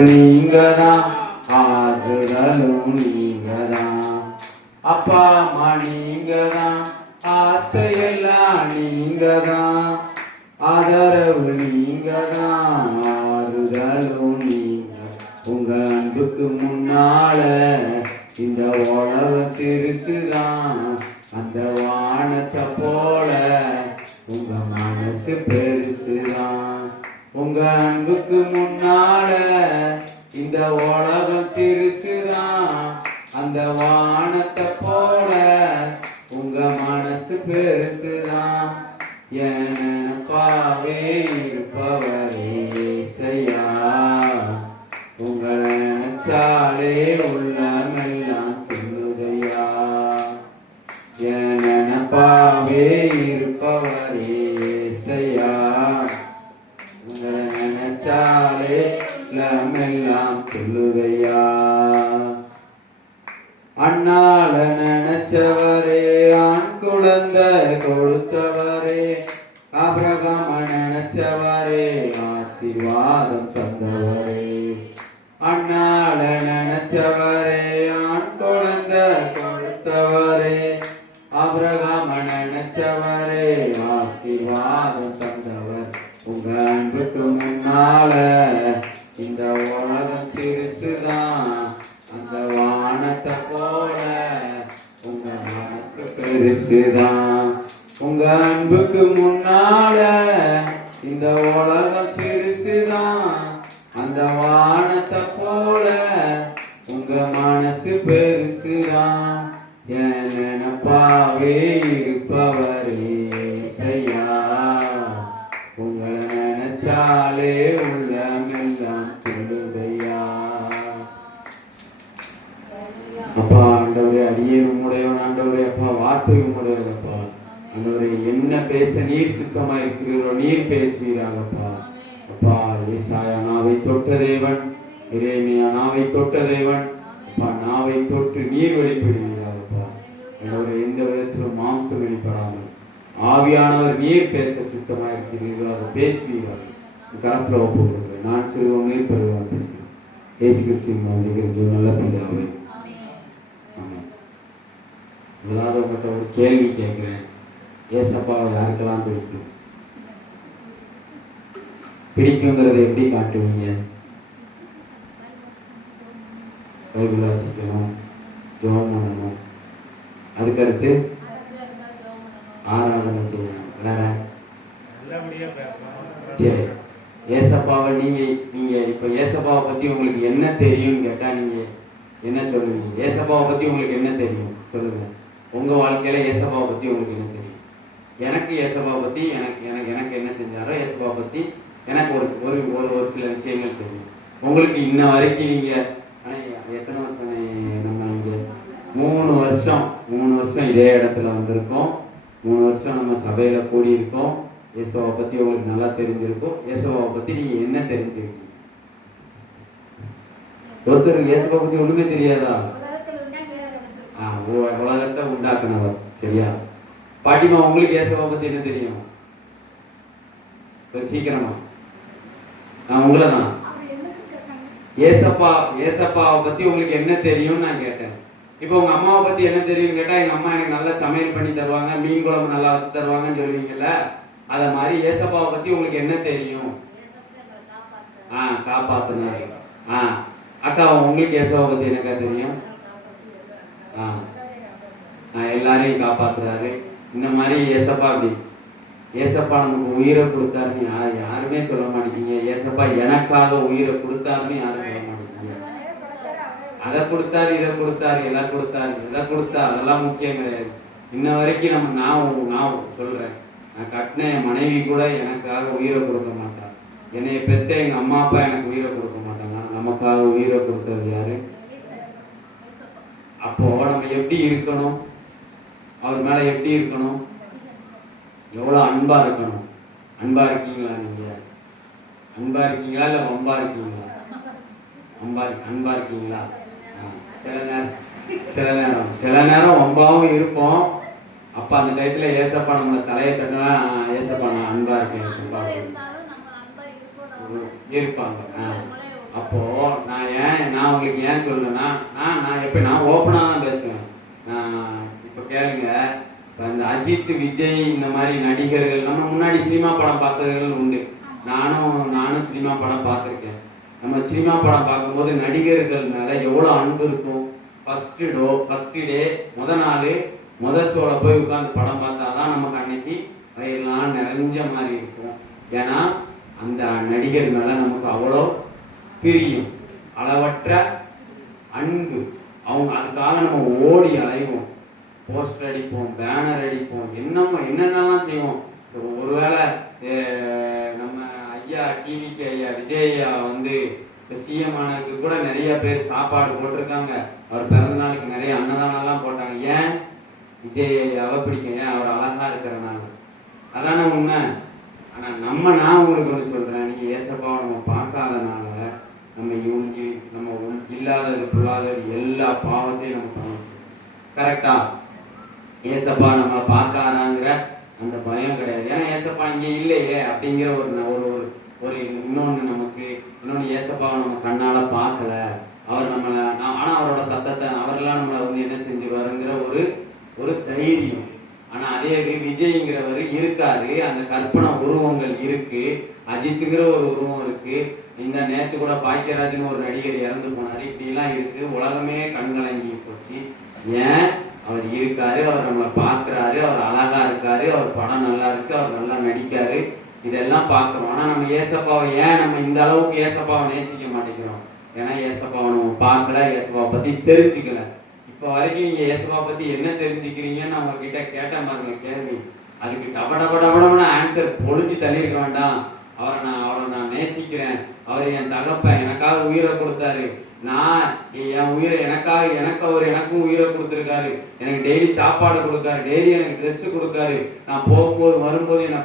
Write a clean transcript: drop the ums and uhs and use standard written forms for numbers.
நீங்கதான், ஆறுதலும் நீங்கதான். அப்பா அம்மா நீங்கதான், ஆசையெல்லாம் நீங்கதான், ஆதரவு நீங்கதான், ஆறுதலும் நீங்க. உங்க அன்புக்கு முன்னால இந்த உலகம் சிறுசுதான், அந்த வானத்தை போல உங்க மனசு பெருசுதான். உங்க அன்புக்கு முன்னால இந்த உலகம் சிறுசுதான், அந்த வானத்தை போல உங்க மனசு பெருசுதான். எனப்பாவே இருப்பவரே இயேசையா, உங்களை நினைச்சாலே உள்ளமெல்லாம் துள்ளுதையா. எனப்பாவே இருப்பவரே இயேசையா, உங்களை நினைச்சாலே உள்ளமெல்லாம் துள்ளுதையா. அண்ணால நினைச்சவரே, ஆண் குழந்தை கொடுத்தவரே, ஆபிரகாம நினைச்சவரே, ஆசீர்வாதம் தந்தவரே. அண்ணால நினைச்சவரே, ஆண் குழந்தை கொடுத்தவரே, ஆபிரகாம நினைச்சவரே, ஆசீர்வாதம் தந்தவர். உங்க அன்புக்கு முன்னால இந்த உலகம் சிறுசுதான், அந்த வானத்தை போல உங்க மனசு பெருசுதான். உங்க அன்புக்கு முன்னால இந்த உலகம் சிறுசுதான், அந்த வானத்தை போல உங்க மனசு பெருசுதான். என் நினைப்பாவே இருப்பவரே இயேசையா, உங்களை நினைச்சாலே உள்ளமெல்லாம் துள்ளுதையா. அப்பா ஆண்டவரே, அடியேன் உம்முடையவன் ஆண்டவரே. அப்பா வார்த்தை உம்முடையவரப்பா ஆண்டவரே. என்ன பேச நீர் சுத்தமா இருக்கிறீரோ நீர் பேசுவீராகப்பா. அப்பா ஏசாயா நாவை தொட்ட தேவன், எரேமியா நாவை தொட்ட தேவன். அப்பா நாவை தொட்டு நீர் வெளிப்படுவீராகப்பா ஆண்டவரே. எந்த விதத்திலும் மாம்சம் வெளிப்படாமல் ஆவியானவர் நீர் பேச சுத்தமா இருக்கிறீரோ அதை பேசுவீராக. கரத்துல ஒப்பு கொடுக்கிறேன். நான் சிறுவன் நீர் பெறுவாங்க. இயேசு கிறிஸ்துவின் நல்ல பிதாவே. முதலாவது உங்கள்கிட்ட ஒரு கேள்வி கேட்குறேன். ஏசப்பாவை யாருக்கெல்லாம் பிடிக்கும்? பிடிக்குங்கிறத எப்படி காட்டுவீங்க? பைபிள் வாசிக்கணும், ஜெபம் பண்ணணும், அதுக்கடுத்து ஆராதனை செய்யணும். சரி, ஏசப்பாவை நீங்க இப்ப ஏசப்பாவை பத்தி உங்களுக்கு என்ன தெரியும்னு கேட்டா நீங்க என்ன சொல்லுவீங்க? ஏசப்பாவை பத்தி உங்களுக்கு என்ன தெரியும் சொல்லுங்க. உங்க வாழ்க்கையில ஏசப்பாவை பத்தி உங்களுக்கு என்ன தெரியும்? எனக்கு ஏசப்பாவை பத்தி எனக்கு என்ன செஞ்சாரோ ஏசப்பாவை பத்தி எனக்கு ஒரு ஒரு ஒரு சில விஷயங்கள் தெரியும். உங்களுக்கு இன்ன வரைக்கும் நீங்க எத்தனை வருஷம் நம்ம இங்க 3 வருஷம் இதே இடத்துல வந்திருக்கோம். 3 வருஷம் நம்ம சபையில கூடியிருக்கோம். இயேசுவை பத்தி உங்களுக்கு நல்லா தெரிஞ்சிருக்கும். இயேசுவை பத்தி நீங்க என்ன தெரிஞ்சிருக்கீங்க? ஒருத்தருக்கு இயேசுவை பத்தி ஒண்ணுமே தெரியாதா? உலகத்தை உண்டாக்குனவர். சரியா பாட்டிமா, உங்களுக்கு இயேசுவை பத்தி என்ன தெரியும்? சீக்கிரமா உங்களை தான் ஏசப்பாவை பத்தி உங்களுக்கு என்ன தெரியும் நான் கேட்டேன். இப்போ உங்க அம்மாவை பத்தி என்ன தெரியும் கேட்டா, எங்க அம்மா எனக்கு நல்லா சமையல் பண்ணி தருவாங்க, மீன் குழம்பு நல்லா வச்சு தருவாங்கன்னு சொல்லுவீங்கல்ல. அத மாதிரி ஏசப்பாவை பத்தி உங்களுக்கு என்ன தெரியும்? காப்பாத்துனாரு. அக்கா, உங்களுக்கு ஏசப்பாவை பத்தி என்னக்கா தெரியும்? எல்லாரையும் காப்பாத்துறாரு. இந்த மாதிரி ஏசப்பா அப்படி ஏசப்பா நமக்கு உயிரை கொடுத்தாருன்னு யாருமே சொல்ல மாட்டேங்க. ஏசப்பா எனக்காக உயிரை கொடுத்தாருன்னு யாரும் சொல்ல மாட்டேங்க. அதை கொடுத்தாரு, இதை கொடுத்தாரு, எல்லாம் கொடுத்தாரு, எதை கொடுத்தா அதெல்லாம் முக்கியம் கிடையாது. இன்ன வரைக்கும் நான் சொல்றேன், நான் கட்டின என் மனைவி கூட எனக்காக உயிரை கொடுக்க மாட்டான். என்னை பெற்ற எங்க அம்மா அப்பா எனக்கு உயிரை கொடுக்க மாட்டாங்க. நமக்காக உயிரை கொடுத்தது யாரு? அப்போ நம்ம எப்படி இருக்கணும்? அவர் மேல எப்படி இருக்கணும்? எவ்வளவு அன்பா இருக்கணும். அன்பா இருக்கீங்களா? நீங்க அன்பா இருக்கீங்களா இல்ல வம்பா இருக்கீங்களா? அன்பா இருக்கீங்களா? சில நேரம் வம்பாவும் இருப்போம். அப்ப அந்த டைத்துல ஏசப்பா நம்மள தலையை தட்டினா, ஏசப்பா நான் அன்பா இருக்கேன் ஏசப்பா இருப்பாங்க. அப்போ நான் உங்களுக்கு ஏன் சொல்றேன்னா, நான் ஓப்பனாக தான் பேசுவேன். நான் இப்போ கேளுங்க, இப்போ இந்த அஜித், விஜய் இந்த மாதிரி நடிகர்கள் நம்ம முன்னாடி சினிமா படம் பார்த்ததுகள் உண்டு. நானும் சினிமா படம் பார்த்துருக்கேன். நம்ம சினிமா படம் பார்க்கும்போது நடிகர்கள் மேலே எவ்வளோ அன்பு இருக்கும். ஃபஸ்ட்டு டே முத ஷோவில் போய் உட்காந்து படம் பார்த்தா தான் நமக்கு அன்னைக்கு வயிறுலாம் நிறைஞ்ச மாதிரி இருக்கும். ஏன்னா அந்த நடிகர் மேலே நமக்கு அவ்வளோ பிரியம், அளவற்ற அன்பு. அதுக்காக நம்ம ஓடி அலைவோம், போஸ்டர் அடிப்போம், பேனர் அடிப்போம், என்னென்னலாம் செய்வோம். ஒருவேளை நம்ம ஐயா டிவிக்கு ஐயா விஜய் ஐயா வந்து சிஎம் ஆனதுக்கு கூட நிறைய பேர் சாப்பாடு போட்டிருக்காங்க. அவர் பிறந்த நாளுக்கு நிறைய அன்னதானம்லாம் போட்டாங்க. ஏன்? விஜய் ஐயாவை பிடிக்கும். ஏன்? அவர் அழகா இருக்கிறனால. அதான உண்மை. ஆனால் நான் உங்களுக்கு ஒன்று சொல்கிறேன், நீங்கள் ஏசப்பாவை நம்ம பார்க்காதனால நம்ம இல்லாதது புல்லாதது எல்லா பாவத்தையும் நம்ம பண்ணணும். கரெக்டா? ஏசப்பா நம்ம பார்க்காதாங்கிற அந்த பயம் கிடையாது. ஏன்னா ஏசப்பா இங்கே இல்லையே அப்படிங்கிற ஒரு இன்னொன்று ஏசப்பாவை நம்ம கண்ணால் பார்க்கல. அவர் நம்மளை ஆனால் அவரோட சத்தத்தை அவரெல்லாம் நம்மளை வந்து என்ன செஞ்சிருவாருங்கிற ஒரு தைரியம். ஆனால் அதே விஜய்ங்கிறவர் இருக்காரு, அந்த கற்பனை உருவங்கள் இருக்கு, அஜித்துங்கிற ஒரு உருவம் இருக்கு, இந்த நேற்று கூட பாக்கியராஜ்னு ஒரு நடிகர் இறந்து போனார், இப்படிலாம் இருக்கு. உலகமே கண்கலங்கி போச்சு. ஏன்? அவர் இருக்காரு, அவர் நம்மளை பார்க்குறாரு, அவர் அழகா இருக்காரு, அவர் படம் நல்லா இருக்கு, அவர் நல்லா நடிக்காரு, இதெல்லாம் பார்க்குறோம். ஆனால் நம்ம ஏசப்பாவை ஏன் நம்ம இந்த அளவுக்கு ஏசப்பாவை நேசிக்க மாட்டேங்கிறோம்? ஏன்னா ஏசப்பாவை நம்ம பார்க்கல, ஏசப்பாவை பற்றி தெரிஞ்சுக்கல. இப்போ வரைக்கும் நீங்கள் ஏசப்பாவை பற்றி என்ன தெரிஞ்சுக்கிறீங்கன்னு அவங்க கிட்ட கேட்ட பாருங்க கேள்வி. அதுக்கு டபடபடபடம்னு ஆன்சர் பொழிஞ்சு தள்ளியிருக்க வேண்டாம். அவரை நான் நேசிக்கிறேன், அவர் என் தகப்பன், எனக்காக உயிரை கொடுத்தாரு, நான் என் உயிரை எனக்கும் உயிரை கொடுத்துருக்காரு, எனக்கு டெய்லி சாப்பாடு கொடுக்காரு, டெய்லி எனக்கு ட்ரெஸ்ஸு கொடுக்காரு, நான் போகும்போது வரும்போது என்னை